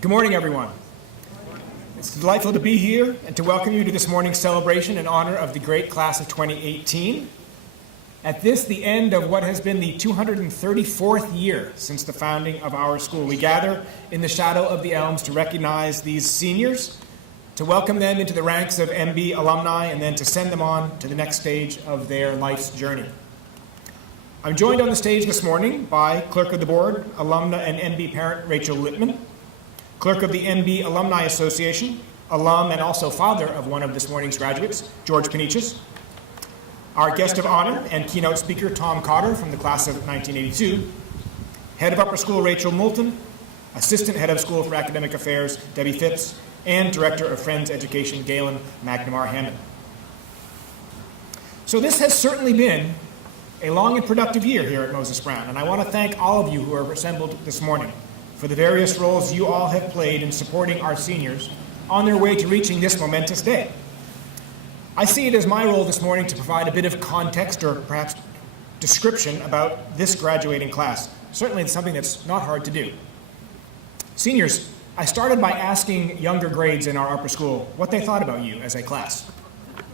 Good morning, everyone. It's delightful to be here and to welcome you to this morning's celebration in honor of the great class of 2018. At this, the end of what has been the 234th year since the founding of our school, we gather in the shadow of the elms to recognize these seniors, to welcome them into the ranks of MB alumni, and then to send them on to the next stage of their life's journey. I'm joined on the stage this morning by Clerk of the Board, alumna and MB parent Rachel Littman, Clerk of the MB Alumni Association, alum and also father of one of this morning's graduates, George Panichas, our guest of honor and keynote speaker, Tom Cotter from the class of 1982, Head of Upper School Rachel Moulton, Assistant Head of School for Academic Affairs Debbie Phipps, and Director of Friends Education Galen McNamara Hammond. So this has certainly been a long and productive year here at Moses Brown, and I want to thank all of you who are assembled this morning for the various roles you all have played in supporting our seniors on their way to reaching this momentous day. I see it as my role this morning to provide a bit of context or perhaps description about this graduating class. Certainly it's something that's not hard to do. Seniors, I started by asking younger grades in our upper school what they thought about you as a class.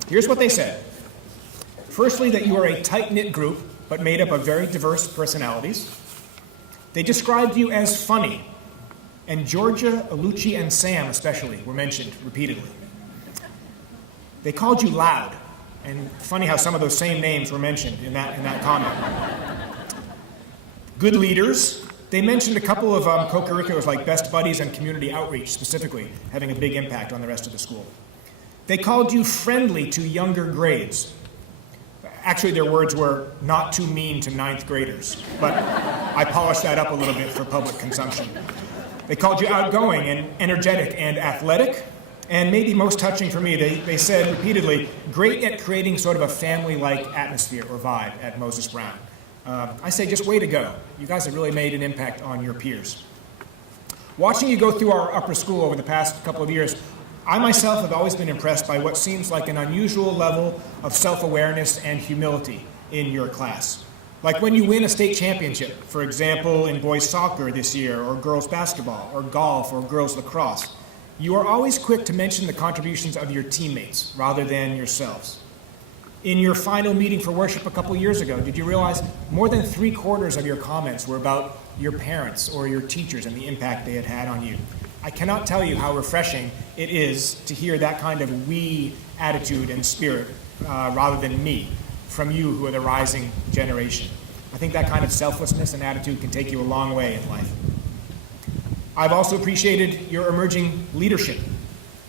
Here's what they said. Firstly, that you are a tight-knit group, but made up of very diverse personalities. They described you as funny, and Georgia, Alucci, and Sam especially were mentioned repeatedly. They called you loud, and funny how some of those same names were mentioned in that comment. Good leaders. They mentioned a couple of co-curriculars like Best Buddies and Community Outreach specifically, having a big impact on the rest of the school. They called you friendly to younger grades. Actually, their words were not too mean to ninth graders, but I polished that up a little bit for public consumption. They called you outgoing and energetic and athletic, and maybe most touching for me, they said repeatedly, great at creating sort of a family-like atmosphere or vibe at Moses Brown. I say just way to go. You guys have really made an impact on your peers. Watching you go through our upper school over the past couple of years, I myself have always been impressed by what seems like an unusual level of self-awareness and humility in your class. Like when you win a state championship, for example, in boys soccer this year, or girls basketball, or golf, or girls lacrosse, you are always quick to mention the contributions of your teammates rather than yourselves. In your final meeting for worship a couple years ago, did you realize more than 3/4 of your comments were about your parents or your teachers and the impact they had had on you? I cannot tell you how refreshing it is to hear that kind of we attitude and spirit rather than me from you who are the rising generation. I think that kind of selflessness and attitude can take you a long way in life. I've also appreciated your emerging leadership.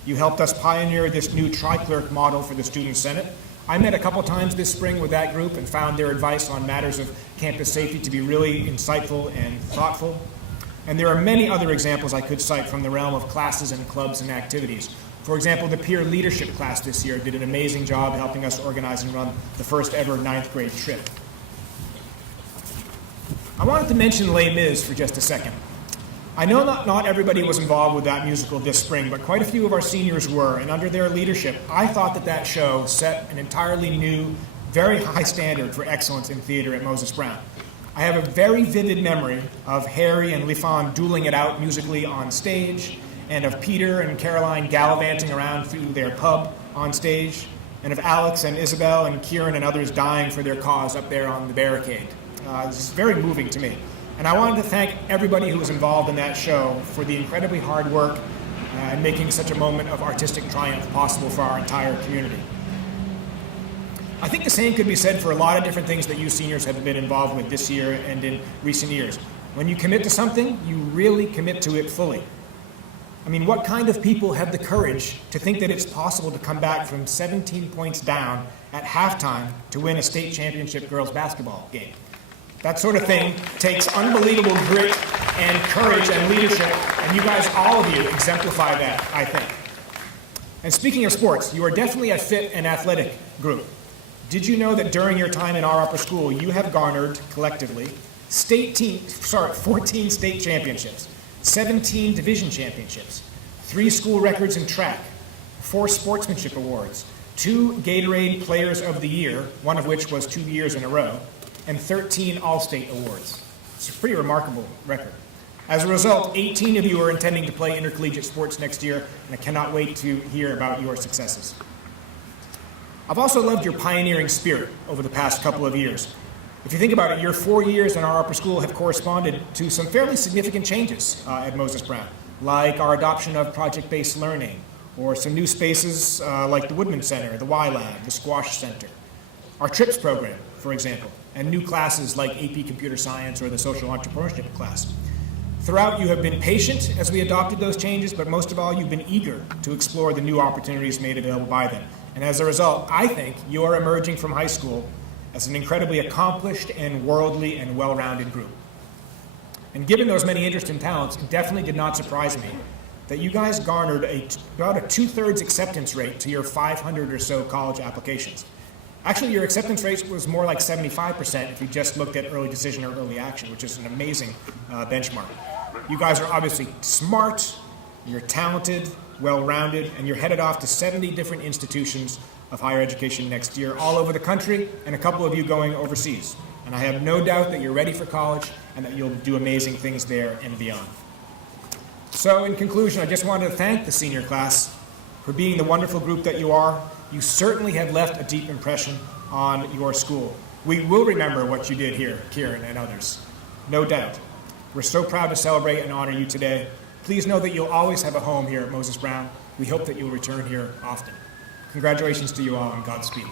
You helped us pioneer this new tri-clerk model for the Student Senate. I met a couple times this spring with that group and found their advice on matters of campus safety to be really insightful and thoughtful. And there are many other examples I could cite from the realm of classes and clubs and activities. For example, the peer leadership class this year did an amazing job helping us organize and run the first ever 9th grade trip. I wanted to mention Les Mis for just a second. I know not everybody was involved with that musical this spring, but quite a few of our seniors were, and under their leadership, I thought that show set an entirely new, very high standard for excellence in theater at Moses Brown. I have a very vivid memory of Harry and Lifan dueling it out musically on stage, and of Peter and Caroline gallivanting around through their pub on stage, and of Alex and Isabel and Kieran and others dying for their cause up there on the barricade. This is very moving to me. And I wanted to thank everybody who was involved in that show for the incredibly hard work and making such a moment of artistic triumph possible for our entire community. I think the same could be said for a lot of different things that you seniors have been involved with this year and in recent years. When you commit to something, you really commit to it fully. I mean, what kind of people have the courage to think that it's possible to come back from 17 points down at halftime to win a state championship girls basketball game? That sort of thing takes unbelievable grit and courage and leadership, and you guys, all of you, exemplify that, I think. And speaking of sports, you are definitely a fit and athletic group. Did you know that during your time in our upper school, you have garnered, collectively, 14 state championships, 17 division championships, 3 school records in track, 4 sportsmanship awards, 2 Gatorade Players of the Year, one of which was 2 years in a row, and 13 All-State awards. It's a pretty remarkable record. As a result, 18 of you are intending to play intercollegiate sports next year, and I cannot wait to hear about your successes. I've also loved your pioneering spirit over the past couple of years. If you think about it, your 4 years in our upper school have corresponded to some fairly significant changes at Moses Brown, like our adoption of project-based learning, or some new spaces like the Woodman Center, the Y Lab, the Squash Center, our TRIPS program, for example, and new classes like AP Computer Science or the Social Entrepreneurship class. Throughout, you have been patient as we adopted those changes, but most of all, you've been eager to explore the new opportunities made available by them. And as a result, I think you are emerging from high school as an incredibly accomplished and worldly and well-rounded group. And given those many interests and talents, it definitely did not surprise me that you guys garnered about a 2/3 acceptance rate to your 500 or so college applications. Actually, your acceptance rate was more like 75% if you just looked at early decision or early action, which is an amazing benchmark. You guys are obviously smart, you're talented, well-rounded, and you're headed off to 70 different institutions of higher education next year, all over the country, and a couple of you going overseas. And I have no doubt that you're ready for college and that you'll do amazing things there and beyond. So in conclusion, I just wanted to thank the senior class for being the wonderful group that you are. You certainly have left a deep impression on your school. We will remember what you did here, Kieran and others, no doubt. We're so proud to celebrate and honor you today. Please know that you'll always have a home here at Moses Brown. We hope that you'll return here often. Congratulations to you all and Godspeed.